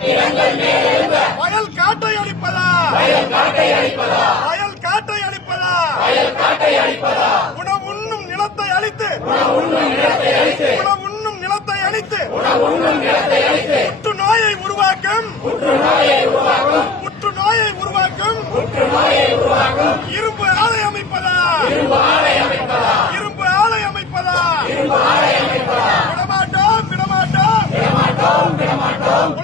அயல் காட்டை அழிப்பதா? அயல் காட்டை அழிப்பதா? வயல் காட்டை அழிப்பதா? வயல் காட்டை அழிப்பதா? உணவுண்ணும் நிலத்தை அழித்து. உணவுண்ணும் நிலத்தை அழித்து. உணவுண்ணும் நிலத்தை அழித்து. உணவுண்ணும் நிலத்தை அழித்து. புற்று நோயை உருவாக்கும். புற்று நோயை உருவாக்கும். புற்று நோயை உருவாக்கும். புற்று நோயை உருவாக்கும். இரும்பு ஆலை அமைப்பதா? இரும்பு ஆலை அமைப்பதா? இரும்பு ஆலை அமைப்பதா? இரும்பு ஆலை அமைப்பதா? விடமாட்டோம் விடமாட்டோம். விடமாட்டோம் விடமாட்டோம்.